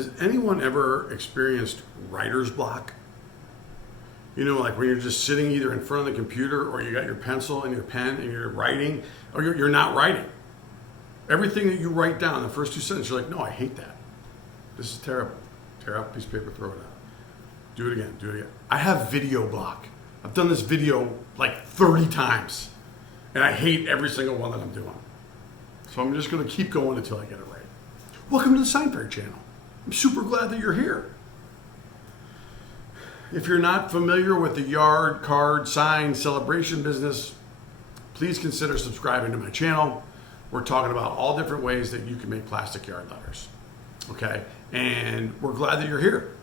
Has anyone ever experienced writer's block? You know, like when you're just sitting either in front of the computer or you got your pencil and your pen and you're writing, or you're not writing. Everything that you write down, the first 2 sentences, you're like, no, I hate that. This is terrible. Tear out a piece of paper, throw it out. Do it again, do it again. I have video block. I've done this video like 30 times, and I hate every single one that I'm doing. So I'm just gonna keep going until I get it right. Welcome to the Sign Fairies channel. I'm super glad that you're here. If you're not familiar with the yard, card, sign, celebration business, please consider subscribing to my channel. We're talking about all different ways that you can make plastic yard letters, okay? And we're glad that you're here.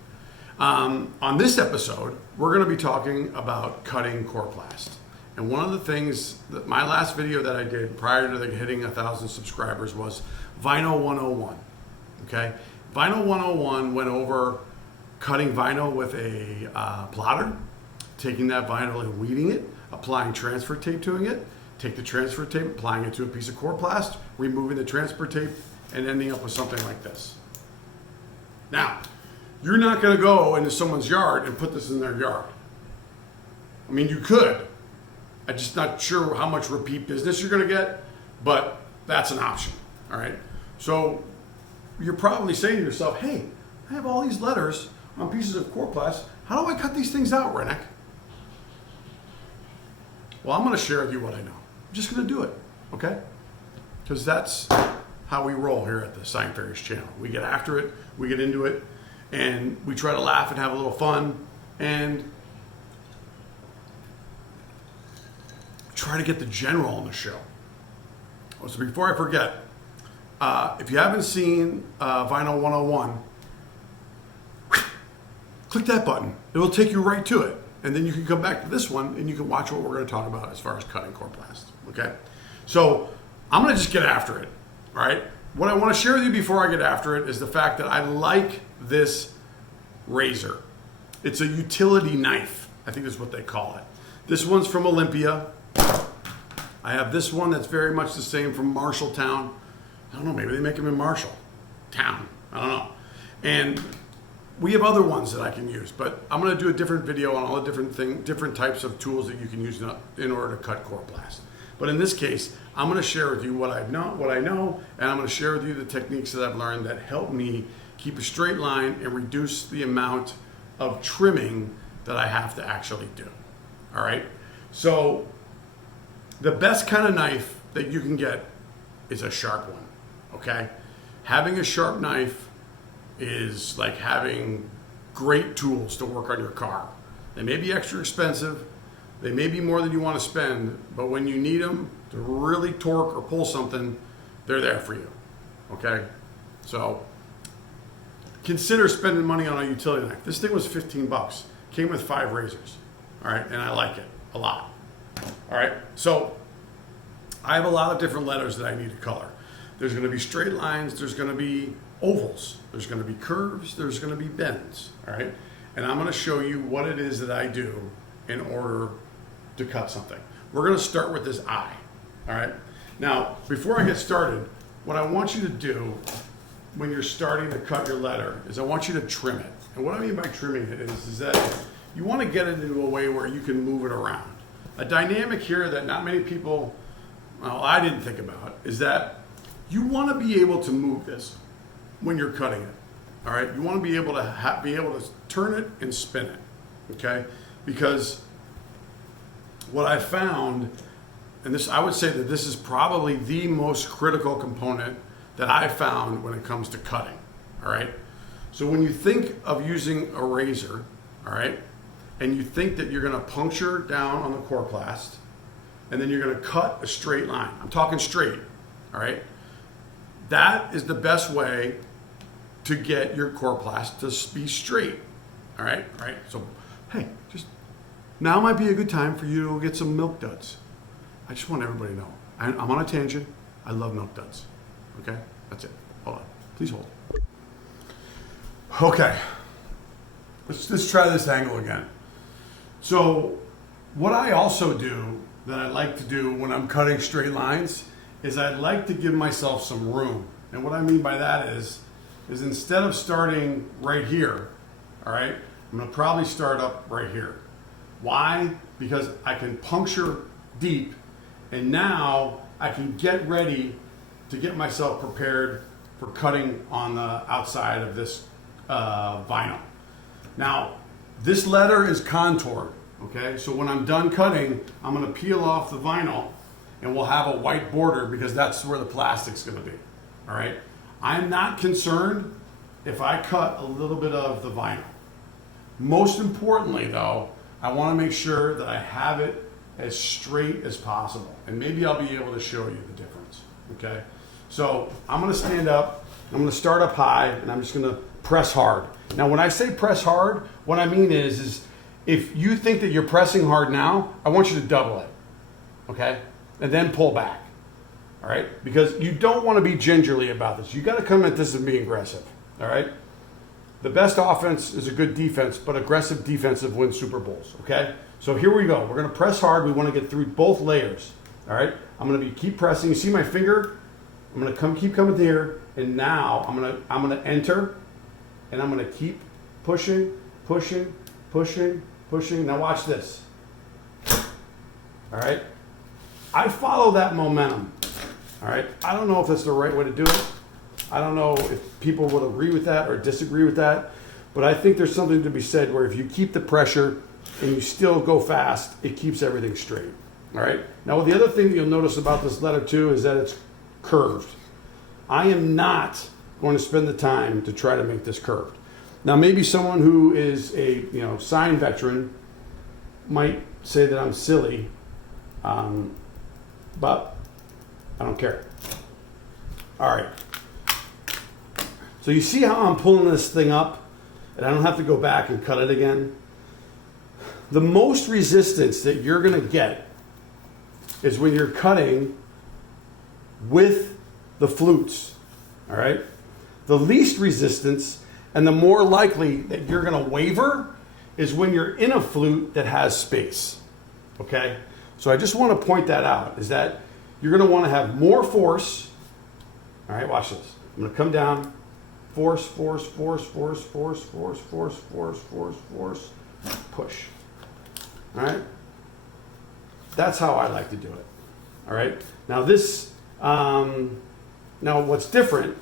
On this episode, we're gonna be talking about cutting Cordless. And one of the things that my last video that I did prior to hitting 1,000 subscribers was Vinyl 101, okay? Vinyl 101 went over cutting vinyl with a plotter, taking that vinyl and weeding it, applying transfer tape to it, take the transfer tape, applying it to a piece of Cordless, removing the transfer tape, and ending up with something like this. Now, you're not gonna go into someone's yard and put this in their yard. I mean, you could. I'm just not sure how much repeat business you're gonna get, but that's an option, all right? So you're probably saying to yourself, hey, I have all these letters on pieces of Cordless. How do I cut these things out, Rennick? Well, I'm gonna share with you what I know. I'm just gonna do it, okay? Because that's how we roll here at the Sign Fairies channel. We get after it, we get into it, and we try to laugh and have a little fun, and try to get the general on the show. So before I forget, if you haven't seen Vinyl 101, click that button. It will take you right to it. And then you can come back to this one and you can watch what we're going to talk about as far as cutting Cordless. Okay? So I'm going to just get after it. All right? What I want to share with you before I get after it is the fact that I like this razor. It's a utility knife. I think that's what they call it. This one's from Olympia. I have this one that's very much the same from Marshalltown. I don't know, maybe they make them in Marshalltown. I don't know. And we have other ones that I can use, but I'm going to do a different video on all the different types of tools that you can use in order to cut Cordless. But in this case, I'm going to share with you what I know, and I'm going to share with you the techniques that I've learned that help me keep a straight line and reduce the amount of trimming that I have to actually do. All right? So the best kind of knife that you can get is a sharp one, okay? Having a sharp knife is like having great tools to work on your car. They may be extra expensive, they may be more than you want to spend, but when you need them to really torque or pull something, they're there for you, okay? So consider spending money on a utility knife. This thing was 15 bucks, came with 5 razors, all right? And I like it a lot, all right? So I have a lot of different letters that I need to color. There's gonna be straight lines, there's gonna be ovals, there's gonna be curves, there's gonna be bends, all right? And I'm gonna show you what it is that I do in order to cut something. We're gonna start with this eye, all right? Now, before I get started, what I want you to do when you're starting to cut your letter is I want you to trim it. And what I mean by trimming it is that you wanna get it into a way where you can move it around. A dynamic here that not many people, well, I didn't think about, is that you want to be able to move this when you're cutting it. All right, you want to be able to turn it and spin it. Okay, because what I found, and this I would say that this is probably the most critical component that I found when it comes to cutting. All right, so when you think of using a razor, all right, and you think that you're going to puncture down on the Cordless, and then you're going to cut a straight line. I'm talking straight, all right? That is the best way to get your Cordless to be straight, all right? All right, so, hey, just now might be a good time for you to get some milk duds. I just want everybody to know. I'm on a tangent. I love milk duds, okay? That's it. Hold on. Please hold. Okay. Let's try this angle again. So what I also do that I like to do when I'm cutting straight lines is I like to give myself some room. And what I mean by that is is instead of starting right here, all right, I'm gonna probably start up right here. Why? Because I can puncture deep, and now I can get ready to get myself prepared for cutting on the outside of this vinyl. Now, this leather is contoured, okay? So when I'm done cutting, I'm gonna peel off the vinyl and we'll have a white border because that's where the plastic's gonna be, all right? I'm not concerned if I cut a little bit of the vinyl. Most importantly though, I wanna make sure that I have it as straight as possible. And maybe I'll be able to show you the difference, okay? So I'm gonna stand up, I'm gonna start up high, and I'm just gonna press hard. Now when I say press hard, what I mean is if you think that you're pressing hard now, I want you to double it, okay? And then pull back, all right? Because you don't wanna be gingerly about this. You gotta come at this and be aggressive, all right? The best offense is a good defense, but aggressive defensive wins Super Bowls, okay? So here we go. We're gonna press hard. We wanna get through both layers, all right? I'm gonna keep pressing. You see my finger? I'm gonna keep coming here, and now I'm gonna enter, and I'm gonna keep pushing, pushing, pushing, pushing. Now watch this, all right? I follow that momentum, all right? I don't know if that's the right way to do it. I don't know if people would agree with that or disagree with that, but I think there's something to be said where if you keep the pressure and you still go fast, it keeps everything straight, all right? Now, the other thing that you'll notice about this leather too is that it's curved. I am not going to spend the time to try to make this curved. Now, maybe someone who is a sign veteran might say that I'm silly, but I don't care. All right. So you see how I'm pulling this thing up, and I don't have to go back and cut it again? The most resistance that you're going to get is when you're cutting with the flutes, all right? The least resistance and the more likely that you're gonna waver is when you're in a flute that has space, okay? So I just wanna point that out, is that you're gonna wanna have more force. All right, watch this. I'm gonna come down, force, force, force, force, force, force, force, force, force, force, push, all right? That's how I like to do it, all right? Now this, now what's different,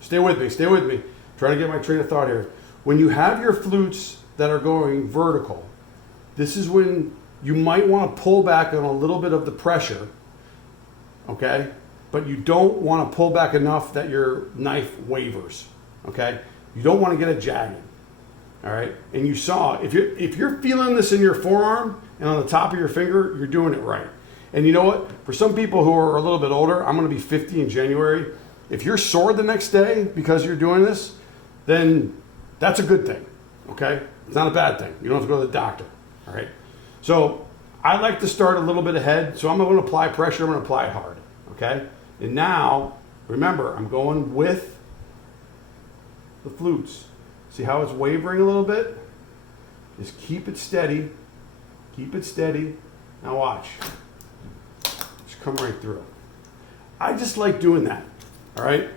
stay with me, I'm trying to get my train of thought here. When you have your flutes that are going vertical, this is when you might want to pull back on a little bit of the pressure, okay? But you don't want to pull back enough that your knife wavers, okay? You don't want to get it jagged, all right? And you saw, if you're feeling this in your forearm and on the top of your finger, you're doing it right. And you know what? For some people who are a little bit older, I'm going to be 50 in January. If you're sore the next day because you're doing this, then that's a good thing, okay? It's not a bad thing. You don't have to go to the doctor, all right? So I like to start a little bit ahead. So I'm going to apply pressure. I'm going to apply it hard, okay? And now, remember, I'm going with the flutes. See how it's wavering a little bit? Just keep it steady. Keep it steady. Now watch. Come right through. I just like doing that, all right?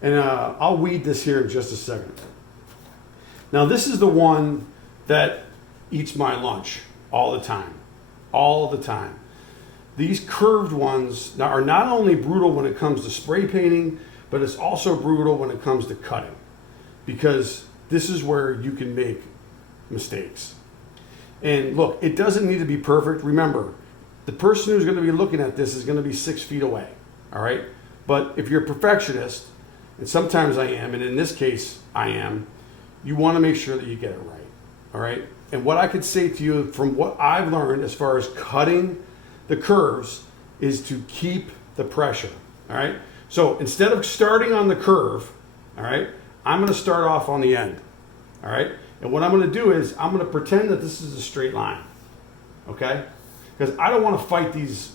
And I'll weed this here in just a second. Now this is the one that eats my lunch all the time, all the time. These curved ones are not only brutal when it comes to spray painting, but it's also brutal when it comes to cutting, because this is where you can make mistakes. And look, it doesn't need to be perfect. Remember, the person who's going to be looking at this is going to be 6 feet away, all right? But if you're a perfectionist, and sometimes I am, and in this case I am, you want to make sure that you get it right, all right? And what I could say to you from what I've learned as far as cutting the curves is to keep the pressure, all right? So instead of starting on the curve, all right, I'm going to start off on the end, all right? And what I'm going to do is I'm going to pretend that this is a straight line, okay? Because I don't want to fight these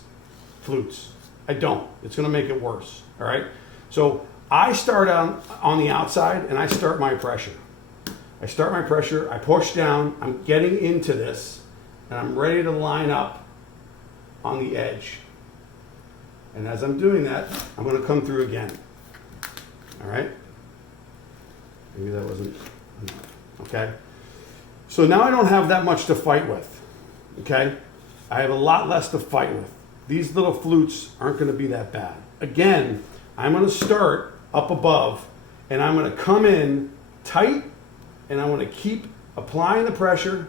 flutes. I don't. It's going to make it worse, all right? So I start on the outside, and I start my pressure. I start my pressure, I push down, I'm getting into this, and I'm ready to line up on the edge. And as I'm doing that, I'm going to come through again, all right? Maybe that wasn't enough. Okay. So now I don't have that much to fight with. Okay. I have a lot less to fight with. These little flutes aren't going to be that bad. Again, I'm going to start up above and I'm going to come in tight and I'm going to keep applying the pressure,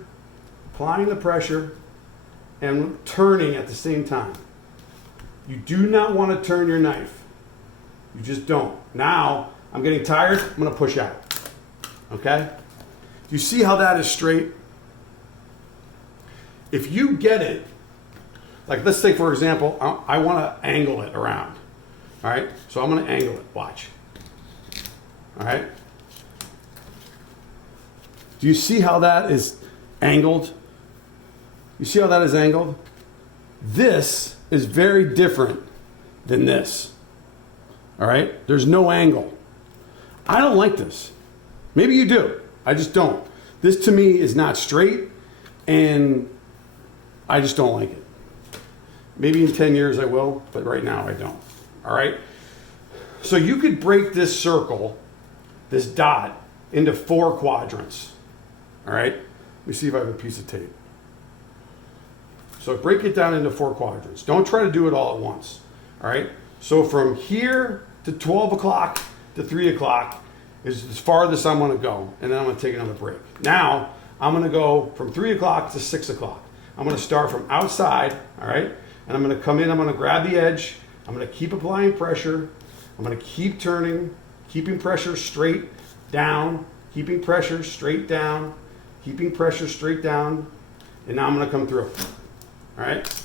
and turning at the same time. You do not want to turn your knife. You just don't. Now, I'm getting tired, I'm going to push out. Okay? Do you see how that is straight? If you get it, like let's say for example, I want to angle it around. All right? So I'm going to angle it. Watch. All right? Do you see how that is angled? You see how that is angled? This is very different than this. All right? There's no angle. I don't like this. Maybe you do. I just don't. This to me is not straight and I just don't like it. Maybe in 10 years I will, but right now I don't. All right? So you could break this circle, this dot, into 4 quadrants. All right? Let me see if I have a piece of tape. So break it down into 4 quadrants. Don't try to do it all at once. All right? So from here to 12 o'clock to 3 o'clock is as farthest I'm going to go. And then I'm going to take another break. Now, I'm going to go from 3 o'clock to 6 o'clock. I'm going to start from outside. All right? And I'm going to come in. I'm going to grab the edge. I'm going to keep applying pressure. I'm going to keep turning, keeping pressure straight down, keeping pressure straight down, keeping pressure straight down. And now I'm going to come through. All right?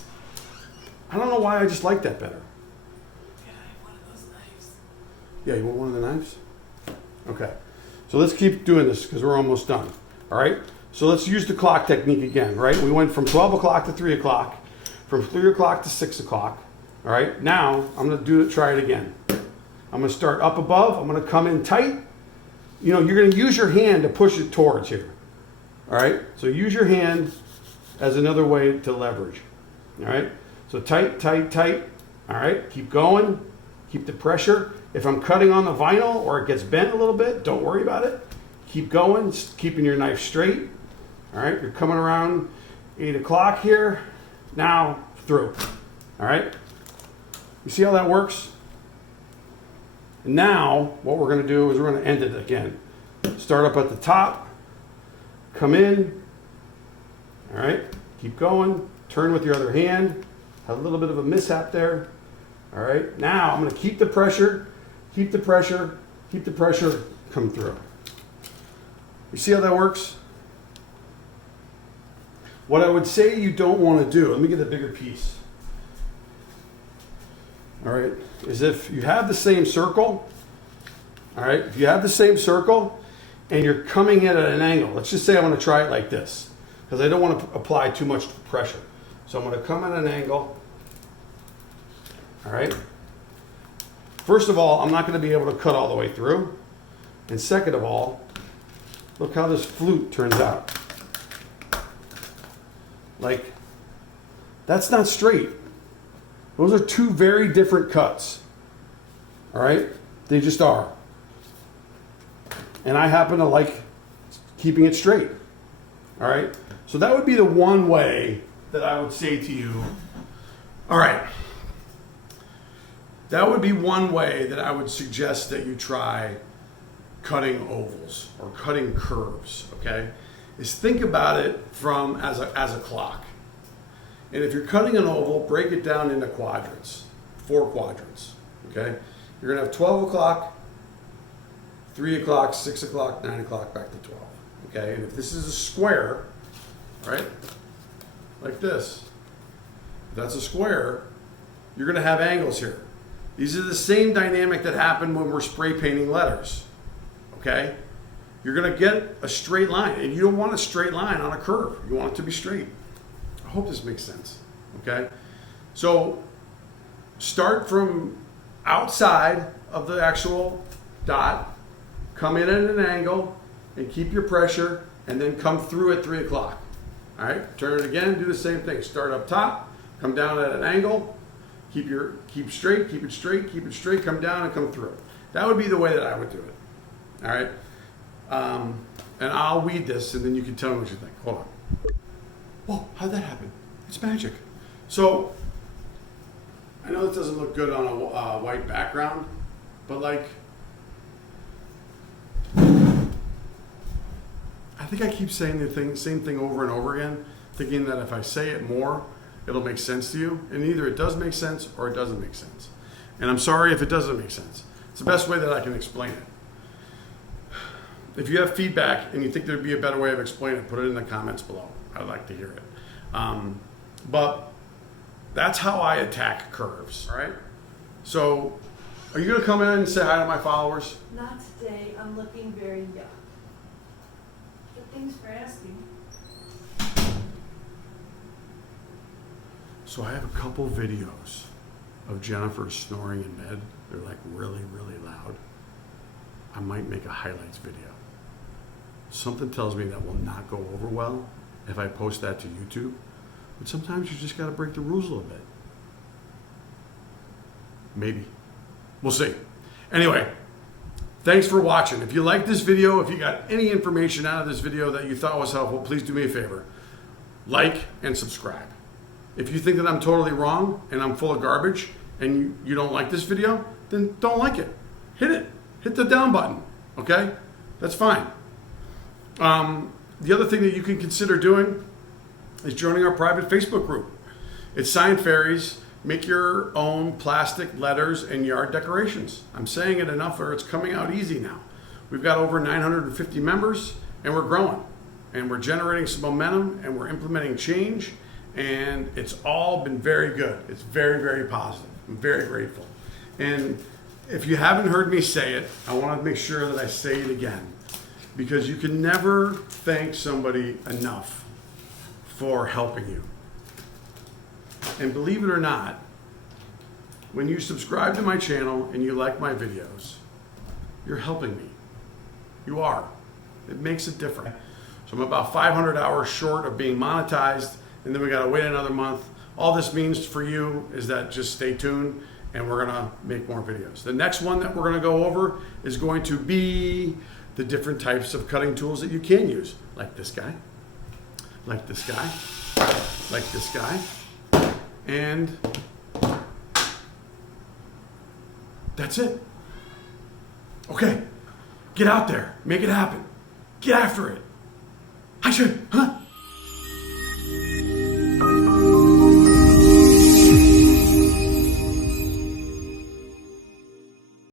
I don't know why I just like that better. Can I have one of those knives? Yeah, you want one of the knives? Okay. So let's keep doing this because we're almost done. All right? So let's use the clock technique again, right? We went from 12 o'clock to 3 o'clock, from 3 o'clock to 6 o'clock. All right? Now, I'm going to try it again. I'm going to start up above. I'm going to come in tight. You know, you're going to use your hand to push it towards here. All right? So use your hand as another way to leverage. All right? So tight, tight, tight. All right? Keep going. Keep the pressure. If I'm cutting on the vinyl or it gets bent a little bit, don't worry about it. Keep going, keeping your knife straight. All right? You're coming around 8 o'clock here. Now, through. All right? You see how that works? And now, what we're going to do is we're going to end it again. Start up at the top. Come in. All right, keep going. Turn with your other hand. Have a little bit of a mishap there. All right, now I'm going to keep the pressure, keep the pressure, keep the pressure, come through. You see how that works? What I would say you don't want to do, let me get a bigger piece. All right, is if you have the same circle, all right, if you have the same circle and you're coming in at an angle, let's just say I want to try it like this. Because I don't want to apply too much pressure. So I'm going to come at an angle. All right. First of all, I'm not going to be able to cut all the way through. And second of all, look how this flute turns out. Like, that's not straight. Those are 2 very different cuts. All right. They just are. And I happen to like keeping it straight. All right. So that would be the one way that I would say to you, all right, that would be one way that I would suggest that you try cutting ovals or cutting curves, okay? Is think about it from as a clock. And if you're cutting an oval, break it down into quadrants, 4 quadrants, okay? You're gonna have 12 o'clock, 3 o'clock, 6 o'clock, 9 o'clock, back to 12, okay? And if this is a square, right? Like this. If that's a square, you're going to have angles here. These are the same dynamic that happened when we're spray painting letters. Okay? You're going to get a straight line. And you don't want a straight line on a curve. You want it to be straight. I hope this makes sense. Okay? So start from outside of the actual dot, come in at an angle, and keep your pressure, and then come through at 3 o'clock. All right, turn it again, do the same thing. Start up top, come down at an angle, keep straight, keep it straight, come down and come through. That would be the way that I would do it. All right. And I'll weed this, and then you can tell me what you think. Hold on. Whoa, how'd that happen? It's magic. So, I know this doesn't look good on a white background, but like, I think I keep saying the same thing over and over again, thinking that if I say it more, it'll make sense to you. And either it does make sense or it doesn't make sense. And I'm sorry if it doesn't make sense. It's the best way that I can explain it. If you have feedback and you think there'd be a better way of explaining it, put it in the comments below. I'd like to hear it. But that's how I attack curves, all right? So, are you gonna come in and say hi to my followers? Not today. I'm looking very young. But thanks for asking. So I have a couple videos of Jennifer snoring in bed. They're like really, really loud. I might make a highlights video. Something tells me that will not go over well if I post that to YouTube. But sometimes you just gotta break the rules a little bit. Maybe. We'll see. Anyway, thanks for watching. If you like this video, if you got any information out of this video that you thought was helpful, please do me a favor. Like and subscribe. If you think that I'm totally wrong and I'm full of garbage and you don't like this video, then don't like it. Hit it. Hit the down button. Okay? That's fine. The other thing that you can consider doing is joining our private Facebook group. It's Sign Fairies. Make your own plastic letters and yard decorations. I'm saying it enough or it's coming out easy now. We've got over 950 members and we're growing. And we're generating some momentum and we're implementing change. And it's all been very good. It's very, very positive. I'm very grateful. And if you haven't heard me say it, I want to make sure that I say it again. Because you can never thank somebody enough for helping you. And believe it or not, when you subscribe to my channel and you like my videos, you're helping me. You are. It makes a difference. So I'm about 500 hours short of being monetized, and then we got to wait another month. All this means for you is that just stay tuned, and we're going to make more videos. The next one that we're going to go over is going to be the different types of cutting tools that you can use, like this guy, like this guy, like this guy, and that's it. Okay, get out there, make it happen, get after it. I should, huh?